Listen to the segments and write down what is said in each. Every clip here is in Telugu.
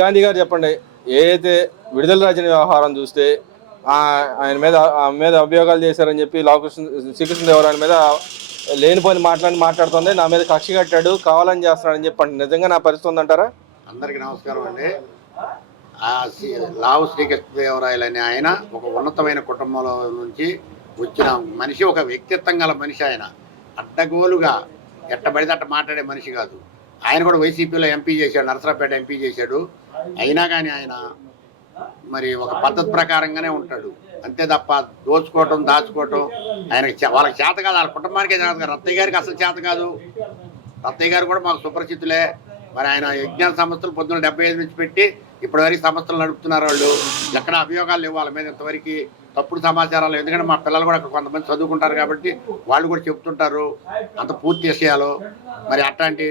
గాంధీ గారు చెప్పండి, ఏదైతే విడుదల రజని వ్యవహారం చూస్తే ఆయన మీద అభియోగాలు చేశారని చెప్పి శ్రీకృష్ణదేవరాయల మీద లేనిపోని మాట్లాడుతుంది, నా మీద కక్ష కట్టాడు, కావాలని చేస్తున్నాడని చెప్పండి. నిజంగా నా పరిస్థితి ఉందంటారా? అందరికీ నమస్కారం అండి. లావు శ్రీకృష్ణదేవరాయలు అనే ఆయన ఒక ఉన్నతమైన కుటుంబంలో నుంచి వచ్చిన మనిషి, ఒక వ్యక్తిత్వం గల మనిషి. ఆయన అడ్డగోలుగా ఎట్టబడితే అట్ట మాట్లాడే మనిషి కాదు. ఆయన కూడా వైసీపీలో ఎంపీ చేశాడు, నరసరావుపేట ఎంపీ చేశాడు. అయినా కానీ ఆయన మరి ఒక పద్ధతి ప్రకారంగానే ఉంటాడు, అంతే తప్ప దోచుకోవటం దాచుకోవటం ఆయనకి వాళ్ళకి చేత కాదు, వాళ్ళ కుటుంబానికే చేత కాదు. రత్తయ్య గారికి అసలు చేత కాదు. రత్తయ్య గారు కూడా మాకు సుపరిచితులే. మరి ఆయన విజ్ఞాన సంస్థలు 1975 నుంచి పెట్టి ఇప్పటివరకు సంస్థలు నడుపుతున్నారు. వాళ్ళు ఎక్కడ అభియోగాలు లేవు వాళ్ళ మీద ఇంతవరకు, తప్పుడు సమాచారాలు. ఎందుకంటే మా పిల్లలు కూడా కొంతమంది చదువుకుంటారు కాబట్టి వాళ్ళు కూడా చెప్తుంటారు అంత పూర్తి విషయాలు. మరి అట్లాంటి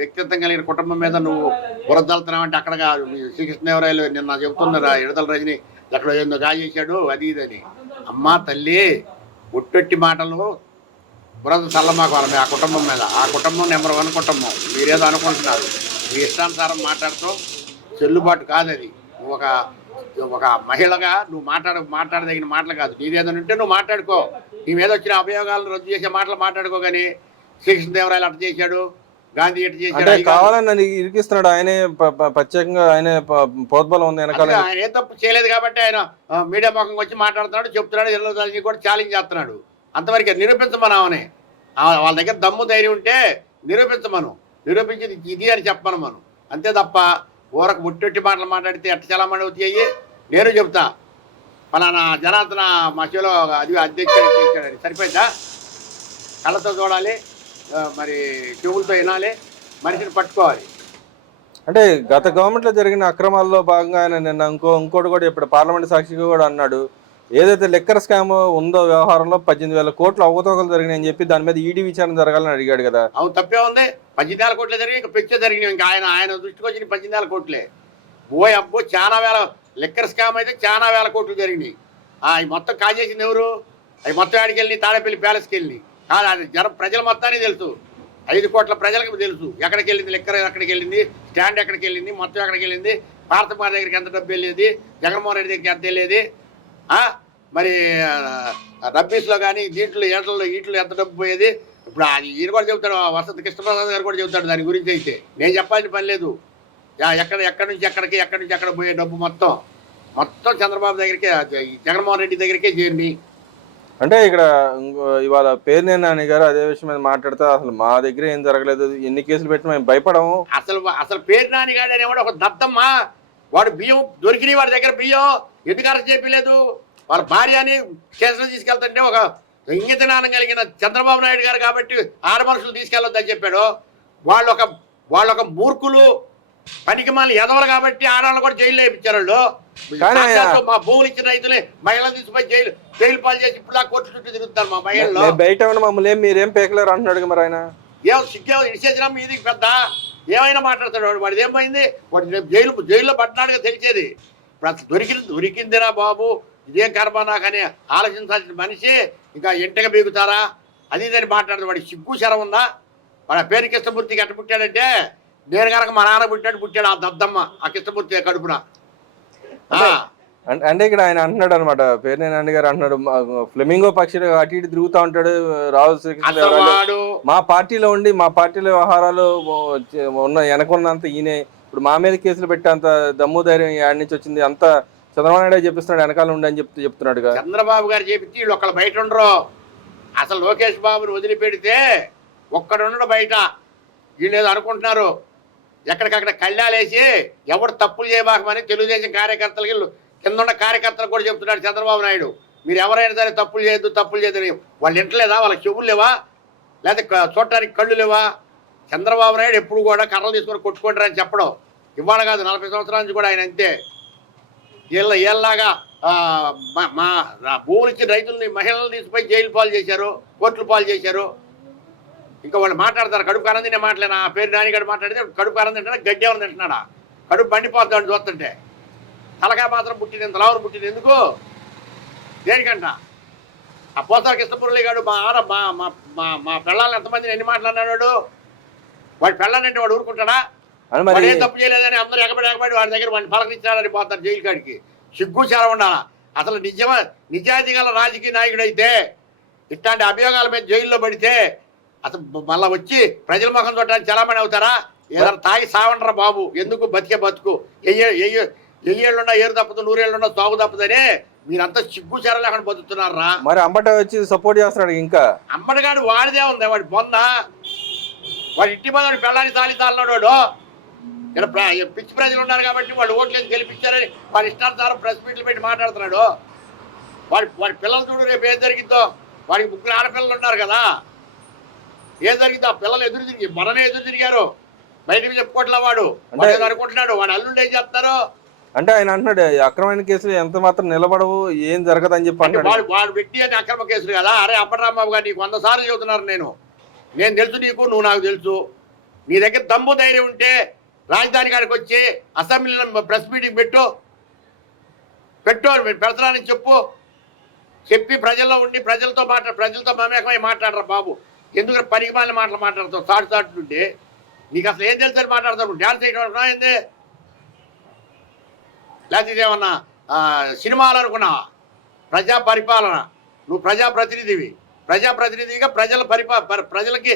వ్యక్తిత్వం కలిగిన కుటుంబం మీద నువ్వు బురదలుతున్నావు అంటే అక్కడ శ్రీకృష్ణదేవరాయలు నిన్న చెబుతున్నారు, విడుదల రజని ఎక్కడ ఏందో చేశాడు అది ఇదని. అమ్మ తల్లి, ఒట్టొట్టి మాటలు బురద చల్లమాకు వాళ్ళ మీద, ఆ కుటుంబం మీద. ఆ కుటుంబం నెంబర్ 1 కుటుంబం. మీరేదో అనుకుంటున్నారు, మీ ఇష్టానుసారం మాట్లాడటం చెల్లుబాటు కాదు. అది ఒక మహిళగా నువ్వు మాట్లాడదగిన మాటలు కాదు. నీదేదైనా ఉంటే నువ్వు మాట్లాడుకో, నీ మీద వచ్చిన అభియోగాలను రద్దు చేసే మాటలు మాట్లాడుకో. కానీ శ్రీకృష్ణదేవరాయలు అట్ట చేశాడు, గాంధీ ఎట్ట చేశాడు, కావాలని ఇరికిస్తున్నాడు. ఆయనే ప్రత్యేకంగా ఆయనే ప్రోద్బలం ఉంది వెనకాల. ఆయన ఏ తప్పు చేయలేదు కాబట్టి ఆయన మీడియా ముఖంగా వచ్చి మాట్లాడుతున్నాడు, చెప్తున్నాడు, ఇళ్ళ కూడా ఛాలెంజ్ చేస్తున్నాడు. అంతవరకు నిరూపించమను. అవనే వాళ్ళ దగ్గర దమ్ము ధైర్యం ఉంటే నిరూపించింది ఇది అని చెప్పమను మనం, అంతే తప్ప ఊరకు ముట్టొట్టి మాటలు మాట్లాడితే ఎట్ట చలామణి అవుతాయి. నేను చెప్తా, పలానా జనార్దన మా చెలో అది అధ్యక్షుడు సరిపోయిందా? కళ్ళతో చూడాలి, మరి చెవులతో వినాలి, మనిషిని పట్టుకోవాలి. అంటే గత గవర్నమెంట్లో జరిగిన అక్రమాల్లో భాగంగా ఆయన నిన్న ఇంకోటి కూడా ఇప్పుడు పార్లమెంట్ సాక్షిగా కూడా అన్నాడు, ఏదైతే లెక్కర్ స్కామ్ ఉందో వ్యవహారంలో 18,000 కోట్లు అవకతవకలు జరిగినాయని చెప్పి దాని మీద ఈడీ విచారణ జరగాలని అడిగాడు కదా. అవును, తప్పే ఉంది. 18,000 కోట్లే జరిగి ఇంకా పెచ్చే జరిగినాయి. ఇంకా ఆయన దృష్టికి వచ్చిన 18,000 కోట్లే. అబ్బో చాలా వేల లెక్కర్ స్కామ్ అయితే చాలా వేల కోట్లు జరిగినాయి. అవి మొత్తం కాజేసింది ఎవరు? అవి మొత్తం ఆడికి వెళ్ళి తాడేపల్లి ప్యాలెస్కి వెళ్ళి కాదు, అది ప్రజల మొత్తానికి తెలుసు. 5 కోట్ల ప్రజలకు తెలుసు ఎక్కడికి వెళ్ళింది లెక్కర్, ఎక్కడికి వెళ్ళింది స్టాండ్, ఎక్కడికి వెళ్ళింది మొత్తం, ఎక్కడికి వెళ్ళింది పార్థకుమార్ దగ్గరికి ఎంత డబ్బు వెళ్ళేది, జగన్మోహన్ రెడ్డి దగ్గరికి ఎంత వెళ్ళేది, మరి రబ్బీస్లో కానీ దీంట్లో వీటిలో ఎంత డబ్బు పోయేది. ఇప్పుడు ఈయన కూడా చెబుతాడు, వసంత కృష్ణప్రసాద్ గారు కూడా చెబుతాడు దాని గురించి. అయితే నేను చెప్పాల్సిన పని లేదు. ఎక్కడి నుంచి ఎక్కడ పోయే డబ్బు మొత్తం చంద్రబాబు దగ్గరికి, జగన్మోహన్ రెడ్డి దగ్గరికే చేయండి. అంటే ఇక్కడ ఇవాళ పేర్నేని నాని గారు అదే విషయం మీద మాట్లాడితే, అసలు మా దగ్గర ఏం జరగలేదు, ఎన్ని కేసులు పెట్టి మేము భయపడము. అసలు పేరు నాని గారు అనేవాడు ఒక దత్తమ్మ. వాడు బియ్యం దొరికినాయి వాడి దగ్గర, బియ్యం ఎందుకు అరెస్ట్ చేయలేదు? వాళ్ళ భార్యని కేసులు తీసుకెళ్తుంటే ఒక ఇంగిత జ్ఞానం కలిగిన చంద్రబాబు నాయుడు గారు కాబట్టి 6 మనుషులు తీసుకెళ్ళొద్దని చెప్పాడు. వాళ్ళొక మూర్ఖులు, పనికి మళ్ళీ ఎదవలు కాబట్టి ఆడవాళ్ళు కూడా జైల్లో వేయించారు. వాళ్ళు మా భూములు ఇచ్చిన రైతులే మహిళలు తీసుకుపోయి జైలు పాలు చేసి ఇప్పుడు ఆ కోర్టు చుట్టూ తిరుగుతారు మా మహిళలు. బయట మమ్మల్ని మీరేం పేకలేరు అంటున్నాడు మరి ఆయన. సిగ్గే ఇచ్చేసిన మీది పెద్ద ఏమైనా మాట్లాడతాడు వాడు. ఏమైంది వాడు జైల్లో పడ్డాడుగా తెలిసేది. ఇప్పుడు అసలు దొరికిందిరా బాబు, ఇదేం కర్మ నాకని ఆలోచించాల్సిన మనిషి ఇంకా ఎంటగా బీగుతారా అది ఇదని మాట్లాడదు. వాడికి సిగ్గు శరం ఉందా? వాడు ఆ పేరు కృష్ణమూర్తికి ఎట్ట పుట్టాడంటే, నేను కనుక మా నాన్న పుట్టాడు ఆ దద్దమ్మ ఆ కృష్ణమూర్తి కడుపున. అంటే ఇక్కడ ఆయన అంటున్నాడు అనమాట, పేర్నేని నాని గారు అంటున్నాడు, ఫ్లెమింగో పక్షి అటు ఇటు తిరుగుతూ ఉంటాడు రావు శ్రీకృష్ణ, మా పార్టీలో ఉండి మా పార్టీలో వ్యవహారాలు వెనకున్నంత ఈయనే ఇప్పుడు మా మీద కేసులు పెట్టేంత దమ్ము ధైర్యం ఆడి నుంచి వచ్చింది, అంత చంద్రబాబు నాయుడు చెప్పిస్తున్నాడు వెనకాల ఉండి అని చెప్తున్నాడు. చంద్రబాబు గారు చెప్పి వీళ్ళు ఒకళ్ళు బయట ఉండరు. అసలు లోకేష్ బాబుని వదిలిపెడితే ఒక్కడుండడు బయట. వీళ్ళు ఏదో అనుకుంటున్నారు, ఎక్కడికక్కడ కళ్యాలేసి ఎవరు తప్పులు చేయబాకమని తెలుగుదేశం కార్యకర్తలకి కింద ఉన్న కార్యకర్తలు కూడా చెప్తున్నాడు చంద్రబాబు నాయుడు. మీరు ఎవరైనా సరే తప్పులు చేయొద్దని. వాళ్ళు ఇంటలేదా? వాళ్ళకి చెవులు లేవా? లేకపోతే చూడటానికి కళ్ళు లేవా? చంద్రబాబు నాయుడు ఎప్పుడు కూడా కర్రలు తీసుకొని కొట్టుకుంటారని చెప్పడం ఇవాళ కాదు, 40 సంవత్సరాల నుంచి కూడా ఆయన అంతే. ఏళ్ళలాగా మా భూములు ఇచ్చిన రైతుల్ని మహిళలు తీసుకుపోయి జైలు పాలు చేశారు, కోర్టులు పాలు చేశారు. ఇంకా వాళ్ళు మాట్లాడతారు కడుపు కారం తినే మాటలేనా? పేరు నానిగాడు మాట్లాడితే కడుపు కారం తింటాడా, గడ్డి ఎవరు తింటున్నాడా? కడుపు పండిపోతాడు చూస్తుంటే. తలకాయ మాత్రం పుట్టింది, ఇంత లావురు పుట్టింది ఎందుకు? దేనికంట? ఆ పోతారు కృష్ణపురలి గాడు మా పెళ్ళాలను ఎంతమందిని ఎన్ని మాటలు అన్నాడు? వాడు పెళ్ళానంటే వాడు ఊరుకుంటాడా? అని మరి వాడు ఏం తప్పు చేయలేదని అందరూ ఎగబడి వాడి దగ్గర వాడిని పలకరించాడని పోతారు జైలు కాడికి. సిగ్గు చాలా ఉండాలా. అసలు నిజాయితీ గల రాజకీయ నాయకుడు అయితే ఇట్లాంటి అభియోగాల మీద జైల్లో పడితే అసలు మళ్ళీ వచ్చి ప్రజల ముఖం చూడటానికి చలామణి అవుతారా? ఏదైనా తాగి సావంటారా బాబు, ఎందుకు బతికే బతుకు, ఎయ్యేళ్ళున్నా ఏరు తప్పదు, 100 ఏళ్ళున్నా సాగు తప్పదని మీరంతా సిగ్గు చెర లేకుండా బతుకుతున్నారా? మరి అంబట వచ్చి సపోర్ట్ చేస్తున్నాడు. ఇంకా అంబటగాడు వాడిదే ఉంది, వాడి పొంద వాడి ఇంటి మీద వాడి పెళ్ళాన్ని తాలినాడు వాడు. ఇక్కడ పిచ్చి ప్రజలు ఉన్నారు కాబట్టి వాళ్ళు ఓట్లేసి గెలిపించారని వాడి ఇష్టానుసారం ప్రెస్ మీట్లు పెట్టి మాట్లాడుతున్నాడు. వాడి పిల్లలు చూడు రేపు ఏం జరిగిందో. వాడికి 3 ఆడపిల్లలు ఉన్నారు కదా, ఏం జరిగిందో ఆ పిల్లలు ఎదురు తిరిగి మననే ఎదురు తిరిగారు. బయటకు చెప్పుకోవట్లే వాడు అనుకుంటున్నాడు. వాడు అల్లుండి ఏం చెప్తారు అంటే ఆయన అంటున్నాడు అక్రమైన కేసులు ఎంత మాత్రం నిలబడవు, ఏం జరగదని చెప్పి అంటున్నాడు. వాడు వ్యక్తి అని అక్రమ కేసులు కదా. అరే అప్పటరాంబాబు గారు నీకు 100 సార్లు చెబుతున్నారు. నేను తెలుసు నీకు, నువ్వు నాకు తెలుసు. నీ దగ్గర దమ్ము ధైర్యం ఉంటే రాజధాని కాడికి వచ్చి అసెంబ్లీలో ప్రెస్ మీటింగ్ పెట్టు పెడతానని చెప్పి ప్రజల్లో ఉండి ప్రజలతో మమేకమై మాట్లాడరా బాబు. ఎందుకంటే పనికిమాలిన మాటలు మాట్లాడతావు, సాటు నుండి. నీకు అసలు ఏం తెలుసు అని మాట్లాడతావు. డ్యాన్స్ చేయడం అనుకున్నా ఏంది, లేకపోతే ఇదేమన్నా సినిమాలు అనుకున్నావా? ప్రజా పరిపాలన, నువ్వు ప్రజాప్రతినిధిగా ప్రజలకి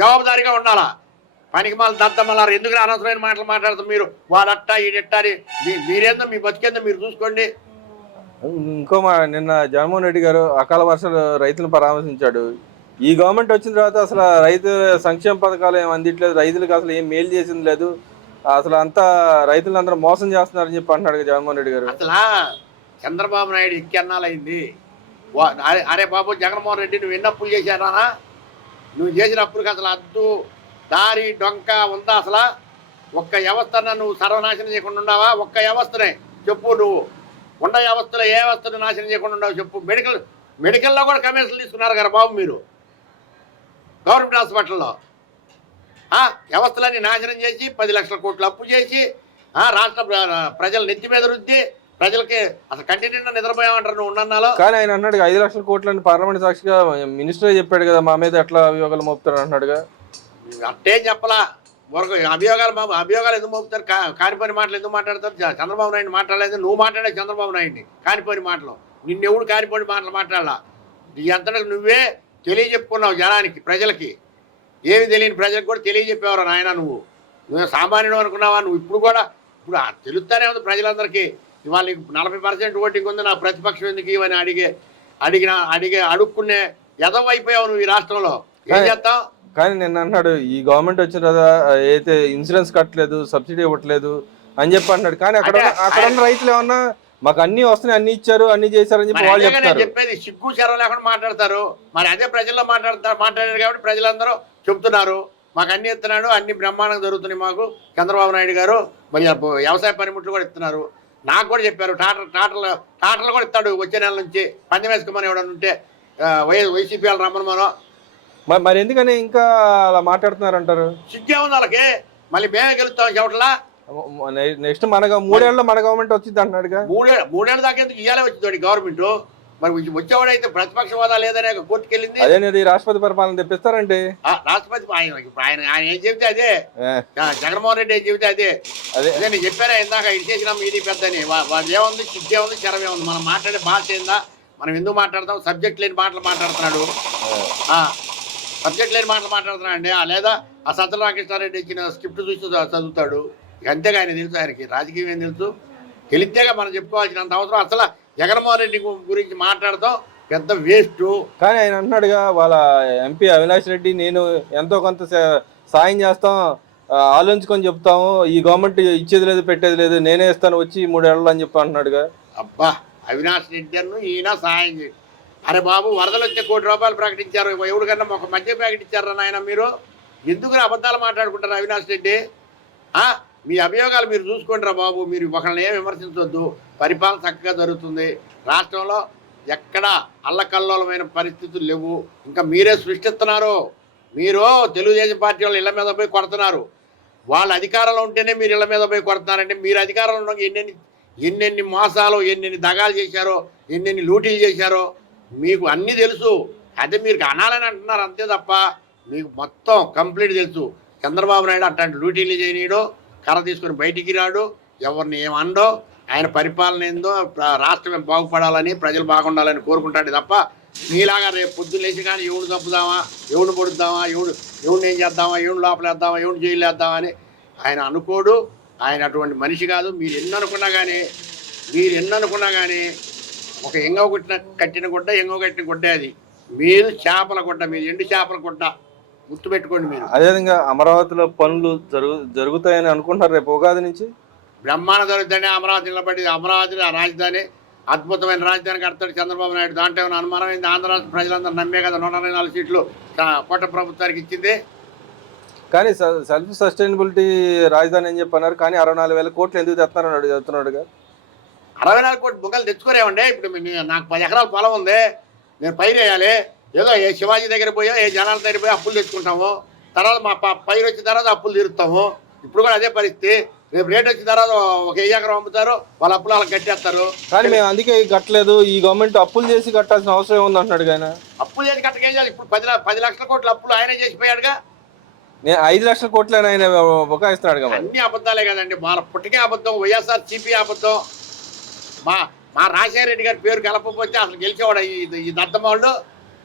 జవాబుదారీగా ఉండాలా. పనికిమాల దద్దమల్లారు ఎందుకు అనవసరమైన మాటలు మాట్లాడతాం మీరు. వాడట్టా ఈడెట్టా అని మీరేందో మీ బతికేందో మీరు చూసుకోండి. ఇంకో నిన్న జగన్మోహన్ రెడ్డి గారు అకాల వర్షాలు రైతులను పరామర్శించాడు. ఈ గవర్నమెంట్ వచ్చిన తర్వాత అసలు రైతు సంక్షేమ పథకాలు ఏం అందిట్లేదు, రైతులకు అసలు ఏం మేలు చేసింది లేదు, అసలు అంతా రైతులందరూ మోసం చేస్తున్నారని చెప్పి అంటున్నాడు జగన్మోహన్ రెడ్డి గారు. అసలు చంద్రబాబు నాయుడు ఎక్కెన్నాలైంది. అరే బాబు జగన్మోహన్ రెడ్డి నువ్వు ఎన్ని అప్పులు చేశానా? నువ్వు చేసిన అప్పులకి అసలు అద్దు దారి డొంక ఉందా? అసలు ఒక్క వ్యవస్థను నువ్వు సర్వనాశనం చేయకుండా ఉండవా? ఒక్క వ్యవస్థనే చెప్పు. నువ్వు ఉన్న వ్యవస్థలో ఏ వ్యవస్థను నాశనం చేయకుండా ఉండవు చెప్పు. మెడికల్లో కూడా కమిషన్లు తీసుకున్నారు కదా బాబు మీరు. గవర్నమెంట్ హాస్పిటల్లో వ్యవస్థలన్నీ నాశనం చేసి 10 లక్షల కోట్లు అప్పు చేసి రాష్ట్ర ప్రజల నెత్తి మీద రుద్ది ప్రజలకి అసలు కంటి నిండా నిద్రపోయామంటారు నువ్వు ఉన్నాలో. కానీ ఆయన అన్నాడు 5 లక్షల కోట్లని పార్లమెంట్ సాక్షిగా మినిస్టర్ చెప్పాడు కదా, మా మీద ఎట్లా అభియోగాలు మోపుతారు అంటున్నాడుగా. అట్టేం చెప్పలా. అభియోగాలు ఎందుకు మోపుతారు? కానిపోయిన మాటలు ఎందుకు మాట్లాడతారు? చంద్రబాబు నాయుడు మాట్లాడలేదు, నువ్వు మాట్లాడే చంద్రబాబు నాయుడిని కానిపోయిన మాటలు. నిన్నెవడు కానిపోయిన మాటలు మాట్లాడాలా? నీ అంతటా నువ్వే తెలియజెప్పుకున్నావు జనానికి, ప్రజలకి. ఏమి తెలియని ప్రజలకు కూడా తెలియజెప్పేవారు నాయన. నువ్వు సామాన్యుడు అనుకున్నావా? నువ్వు ఇప్పుడు తెలుస్తానే ఉంది ప్రజలందరికీ. ఇవాళ 40% ఓటింగ్ ఉంది, నా ప్రతిపక్షం ఎందుకు ఇవని అడుక్కునే ఎదవైపోయావు నువ్వు ఈ రాష్ట్రంలో. ఏం చేస్తావు? కానీ నిన్న అన్నాడు ఈ గవర్నమెంట్ వచ్చిన కదా అయితే ఇన్సూరెన్స్ కట్టలేదు, సబ్సిడీ ఇవ్వట్లేదు అని చెప్పి అంటున్నాడు. కానీ అక్కడ ఉన్న రైతులు ఏమన్నా మాకు అన్ని వస్తున్నాయి, అన్ని ఇచ్చారు, అన్ని చేశారని చెప్పి వాళ్ళు చెప్తారు. చెప్పేది సిగ్గు చెరవ లేకుండా మాట్లాడతారు. మరి అదే ప్రజల్లో మాట్లాడారు కాబట్టి ప్రజలందరూ చెప్తున్నారు మాకు అన్ని ఇస్తున్నాడు, అన్ని బ్రహ్మాండంగా జరుగుతున్నాయి మాకు. చంద్రబాబు నాయుడు గారు మరి వ్యవసాయ పనిముట్లు కూడా ఇస్తున్నారు. నాకు కూడా చెప్పారు టాటర్లు కూడా ఇస్తాడు వచ్చే నెల నుంచి. పందెం వేసుకోమని ఎవడన్నా ఉంటే వైసీపీ వాళ్ళు రమ్మను. మరి ఎందుకని ఇంకా అలా మాట్లాడుతున్నారు అంటారు? సిగ్గే ఉంది వాళ్ళకి. మళ్ళీ మేమే గెలుస్తాం చెవట్లా. నెక్స్ట్ 3 ఏళ్ళలో మన గవర్నమెంట్ వచ్చింది అంటున్నాడుగా. 3 ఏళ్ళ దాకా ఎందుకు ఇయ్యాలే వచ్చింది గవర్నమెంట్. మరి వచ్చేవాడైతే ప్రతిపక్ష హోదా లేదనే కోర్టుకు వెళ్ళింది. అదే రాష్ట్రపతి పరిపాలన తెప్పిస్తారండి. రాష్ట్రపతి ఆయన ఏం చెబితే అదే, జగన్మోహన్ రెడ్డి ఏం చెబితే అదే. నేను చెప్పారా ఇందాక ఇది చేసినా మీది పెద్దని. వాడు ఏముంది, సిగ్గే ఉంది, చెరవే ఉంది. మనం మాట్లాడే భాష ఏందా? మనం ఎందుకు మాట్లాడతాం? సబ్జెక్ట్ లేని మాటలు మాట్లాడుతున్నాడు. సబ్జెక్ట్ లేని మాటలు మాట్లాడుతున్నాడు అండి. లేదా ఆ సత్య రామకృష్ణారెడ్డి ఇచ్చిన స్క్రిప్ట్ చూసి చదువుతాడు. అంతేగా ఆయన తెలుసు, ఆయనకి రాజకీయం ఏం తెలుసు? తెలిస్తేగా మనం చెప్పుకోవాల్సినంత అవసరం. అసలు జగన్మోహన్ రెడ్డి గురించి మాట్లాడతాం పెద్ద వేస్ట్. కానీ ఆయన అంటున్నాడుగా వాళ్ళ ఎంపీ అవినాష్ రెడ్డి నేను ఎంతో కొంత సాయం చేస్తాం, ఆలోచించుకొని చెప్తాము, ఈ గవర్నమెంట్ ఇచ్చేది లేదు పెట్టేది లేదు, నేనే ఇస్తాను వచ్చి 3 ఏళ్ళు అని చెప్పి అంటున్నాడుగా. అబ్బా అవినాష్ రెడ్డి అన్ను ఈయన సాయం చేయండి. అరే బాబు వరదలు వచ్చే ₹1 కోటి ప్రకటించారు. ఎవరికన్నా ఒక మధ్య ప్యాకెట్ ఇచ్చారా నాయన మీరు? ఎందుకు అబద్ధాలు మాట్లాడుకుంటారు అవినాష్ రెడ్డి? మీ అభియోగాలు మీరు చూసుకోండి రా బాబు. మీరు ఒకళ్ళని ఏం విమర్శించవద్దు. పరిపాలన చక్కగా జరుగుతుంది రాష్ట్రంలో. ఎక్కడా అల్లకల్లోలమైన పరిస్థితులు లేవు. ఇంకా మీరే సృష్టిస్తున్నారు. మీరు తెలుగుదేశం పార్టీ వాళ్ళు ఇళ్ల మీద పోయి కొడుతున్నారు. వాళ్ళు అధికారంలో ఉంటేనే మీరు ఇళ్ల మీద పోయి కొడుతున్నారంటే మీరు అధికారంలో ఉన్న ఎన్నెన్ని మోసాలు, ఎన్నెన్ని దగాలు చేశారో, ఎన్నెన్ని లూటీలు చేశారో మీకు అన్నీ తెలుసు. అదే మీరు అనాలని అంటున్నారు అంతే తప్ప మీకు మొత్తం కంప్లీట్ తెలుసు. చంద్రబాబు నాయుడు అట్లాంటి లూటీలు చేయనీయడు, కర్ర తీసుకొని బయటికి రాడు, ఎవరిని ఏమండో, ఆయన పరిపాలన ఏందో రాష్ట్రం బాగుపడాలని ప్రజలు బాగుండాలని కోరుకుంటాడు తప్ప నీలాగా రేపు పొద్దున్న లేచి కానీ ఎవడు తప్పుదామా, ఎవడు పొడుద్దామా, ఎవడిని ఏం చేద్దామా, ఎవడు లోపలేద్దామా, ఎవడు జైలు వేద్దామా అని ఆయన అనుకోడు. ఆయన అటువంటి మనిషి కాదు. మీరు ఎన్ని అనుకున్నా కానీ ఒక ఎంగవ కట్టిన గుడ్డ అది. మీరు చేపల గుడ్డ, మీరు ఎండు చేపల గుడ్డ, గుర్తుపెట్టుకోండి. మీరు అదేవిధంగా అమరావతిలో పనులు జరుగుతాయని అనుకుంటున్నారు రేపు ఉగాది నుంచి. బ్రహ్మాండ జరుగుతుందని అమరావతి నిలబడి, అమరావతి రాజధాని, అద్భుతమైన రాజధాని కడతాడు చంద్రబాబు నాయుడు. దాంట్లో ఏమైనా అనుమానమైంది? ఆంధ్ర రాష్ట్ర ప్రజలందరూ నమ్మే కదా 124 సీట్లు కోట ప్రభుత్వానికి ఇచ్చింది. కానీ సెల్ఫ్ సస్టైనబిలిటీ రాజధాని అని చెప్పన్నారు. కానీ 64,000 కోట్లు ఎందుకు తెస్తున్నారని చెప్తున్నాడుగా. 64 కోట్లు బొగ్గలు తెచ్చుకోరేమండి. ఇప్పుడు నాకు 10 ఎకరాల పొలం ఉంది, నేను పైరు వేయాలి. ఏదో ఏ శివాజీ దగ్గర పోయో ఏ జనాల దగ్గర పోయి అప్పులు తెచ్చుకుంటాము. తర్వాత మా పైరు వచ్చిన తర్వాత అప్పులు తీరుస్తాము. ఇప్పుడు కూడా అదే పరిస్థితి. రేపు రేట్ వచ్చిన తర్వాత ఒక 1000 ఎకరం అమ్ముతారు, వాళ్ళ అప్పులు వాళ్ళకి కట్టేస్తారు. కానీ మేము అందుకే కట్టలేదు. ఈ గవర్నమెంట్ అప్పులు చేసి కట్టాల్సిన అవసరం ఉంది అంటున్నాడు. ఆయన అప్పులు చేసి కట్టకేం చేయాలి? ఇప్పుడు 10 లక్షల కోట్ల అప్పులు ఆయనే చేసిపోయాడుగా. నేను 5 లక్షల కోట్లని ఆయన బొకాయిస్తున్నాడు కదా. అన్ని అబద్ధాలే కదండి. వాళ్ళ పుట్టికే అబద్ధం, వైఎస్ఆర్ సిపి అబద్ధం. మా రాజశేఖర రెడ్డి గారి పేరు కలపకపోతే అసలు గెలిచేవాడు ఈ దద్దమ్మవాళ్ళు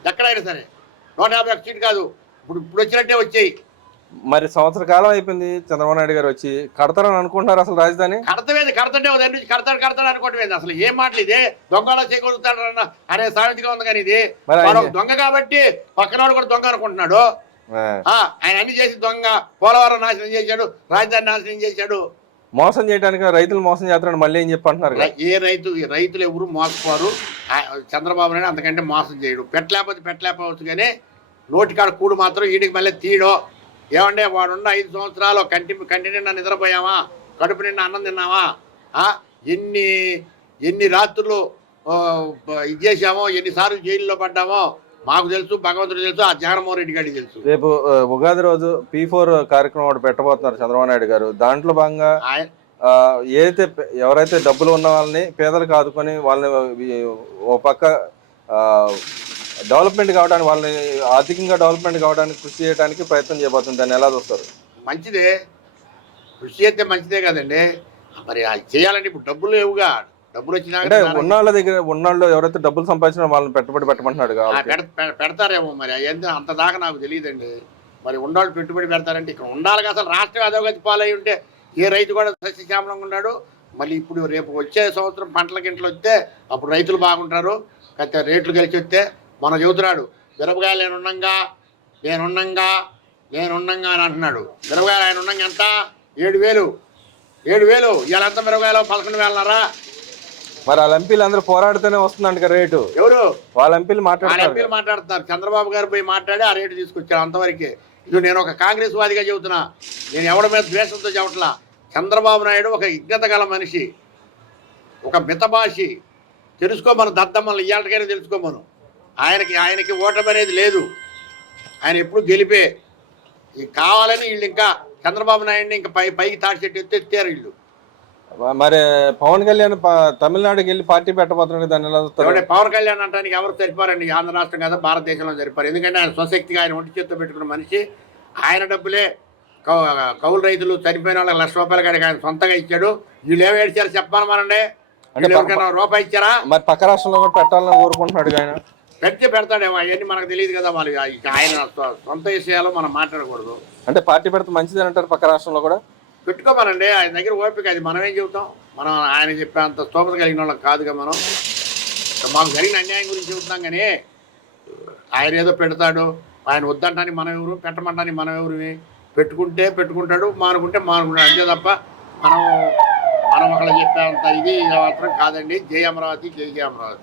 ఎక్కడైనా సరే. 151 సీటు కాదు, ఇప్పుడు వచ్చినట్టే వచ్చాయి. మరి సంవత్సర కాలం అయిపోయింది చంద్రబాబు నాయుడు గారు వచ్చి. కడతారని అనుకుంటున్నారు అసలు రాజధాని? కడతంటే దాని నుంచి కడతాడు అనుకోవటం. అసలు ఏం మాటలు ఇది? దొంగలో చేయగలుగుతాడు అనే సామెతగా ఉంది. కానీ ఇది దొంగ కాబట్టి పక్కనవాడు కూడా దొంగ అనుకుంటున్నాడు. ఆయన అన్ని చేసి దొంగ. పోలవరం నాశనం చేశాడు, రాజధాని నాశనం చేశాడు. మోసం చేయడానికి రైతులు మోసం చేస్తున్నాడు మళ్ళీ ఏం చెప్పంటున్నారు. రైతులు ఎవరు మోసపోరు. చంద్రబాబు నాయుడు అంతకంటే మోసం చేయడు. పెట్టలేకపోవచ్చు కానీ నోటికాడ కూడు మాత్రం వీడికి మళ్ళీ తీయడం. ఏమంటే వాడున్న 5 సంవత్సరాలు కంటి నిండా నిద్రపోయావా, కడుపు నిండా అన్నం తిన్నావా, ఎన్ని రాత్రులు ఇది చేసామో, ఎన్నిసార్లు జైల్లో పడ్డామో మాకు తెలుసు, భగవంతుడు తెలుసు, ఆ జగన్మోహన్ రెడ్డి గారికి తెలుసు. రేపు ఉగాది రోజు P4 కార్యక్రమం ఒకటి పెట్టబోతున్నారు చంద్రబాబు నాయుడు గారు. దాంట్లో భాగంగా ఎవరైతే డబ్బులు ఉన్న వాళ్ళని, పేదలకు ఆదుకొని వాళ్ళని ఓ పక్క డెవలప్మెంట్ కావడానికి, వాళ్ళని ఆర్థికంగా డెవలప్మెంట్ కావడానికి కృషి చేయడానికి ప్రయత్నం చేయబోతుంది. దాన్ని ఎలా చూస్తారు? మంచిదే, కృషి చేస్తే మంచిదే కదండి. మరి అది చేయాలంటే ఇప్పుడు డబ్బులు లేవుగా. డబ్బులు వచ్చినా ఉన్నవాళ్ళ దగ్గర, ఉన్నవాళ్ళు ఎవరైతే డబ్బులు సంపాదించిన వాళ్ళని పెట్టుబడి పెట్టమంటున్నాడు. పెడతారేమో మరి. అయ్యింది అంత దాకా నాకు తెలియదండి. మరి ఉన్నవాళ్ళు పెట్టుబడి పెడతారంటే ఇక్కడ ఉండాలి. అసలు రాష్ట్రం అధోగతి పాలై ఉంటే ఏ రైతు కూడా సస్యశ్యామలంగా ఉన్నాడు. మళ్ళీ ఇప్పుడు రేపు వచ్చే సంవత్సరం పంటల గింటలు వస్తే అప్పుడు రైతులు బాగుంటారు. అయితే రేట్లు కలిసి వస్తే మనం చెబుతున్నాడు, మిరపకాయలు నేనున్నంగా అని అంటున్నాడు. మిరపకాయలు ఆయన ఉన్నంగా ఎంత? 7,000 ఇవాళ ఎంత మిరపకాయలు? 11,000. మరి వాళ్ళ ఎంపీలు అందరూ పోరాడితేనే వస్తుందంట రేటు. ఎవరు? వాళ్ళ ఎంపీలు మాట్లాడుతున్నారు. చంద్రబాబు గారు పోయి మాట్లాడి ఆ రేటు తీసుకొచ్చారు. అంతవరకే. ఇది నేను ఒక కాంగ్రెస్ వాదిగా చెబుతున్నా. నేను ఎవరి మీద ద్వేషంతో చెప్పట్లా. చంద్రబాబు నాయుడు ఒక విజ్ఞత గల మనిషి, ఒక మితభాషి. తెలుసుకోమను, దద్దమ్మల్ని ఇయ్యాలకైనా తెలుసుకోమను. ఆయనకి ఓటమి అనేది లేదు. ఆయన ఎప్పుడు గెలిపే. కావాలని వీళ్ళు ఇంకా చంద్రబాబు నాయుడిని ఇంకా పైకి తాటి చెట్టు ఎత్తారు వీళ్ళు. మరి పవన్ కళ్యాణ్ తమిళనాడుకి వెళ్ళి పార్టీ పెట్టబోతున్నాడు. దాన్ని ఎలా చూస్తారు? పవన్ కళ్యాణ్ అంటానికి ఎవరు సరిపారండి? ఆంధ్ర రాష్ట్రం కదా, భారతదేశంలో సరిపారు. ఎందుకంటే ఆయన స్వశక్తిగా ఆయన ఒంటి చేత్తో పెట్టుకున్న మనిషి. ఆయన డబ్బులే కౌలు రైతులు చనిపోయిన వాళ్ళకి ₹1,00,000 కాడికి ఆయన సొంతంగా ఇచ్చాడు. వీళ్ళు ఏమి ఏడ్చారు చెప్పాలి మనండి. రూపాయి ఇచ్చారా? మరి పక్క రాష్ట్రంలో కూడా పెట్టాలని కోరుకుంటున్నాడు. ఆయన పెడతాడేమో, అవన్నీ మనకు తెలియదు కదా. వాళ్ళు ఆయన సొంత విషయాలు మనం మాట్లాడకూడదు. అంటే పార్టీ పెడితే మంచిదని అంటారు. పక్క రాష్ట్రంలో కూడా పెట్టుకోమనండి. ఆయన దగ్గర ఓపిక. అది మనం ఏం చెబుతాం? మనం ఆయన చెప్పేంత స్తోమత కలిగిన వాళ్ళకి కాదుగా. మనం మాకు జరిగిన అన్యాయం గురించి చెబుతాం. కానీ ఆయన ఏదో పెడతాడు. ఆయన వద్దంటానికి మనం ఎవరు, పెట్టమంటానికి మనం ఎవరు? పెట్టుకుంటాడు, మానుకుంటే మానుకుంటాడు. అంతే తప్ప మనం ఒకళ్ళు చెప్పేంత ఇది మాత్రం కాదండి. జై అమరావతి, జై అమరావతి.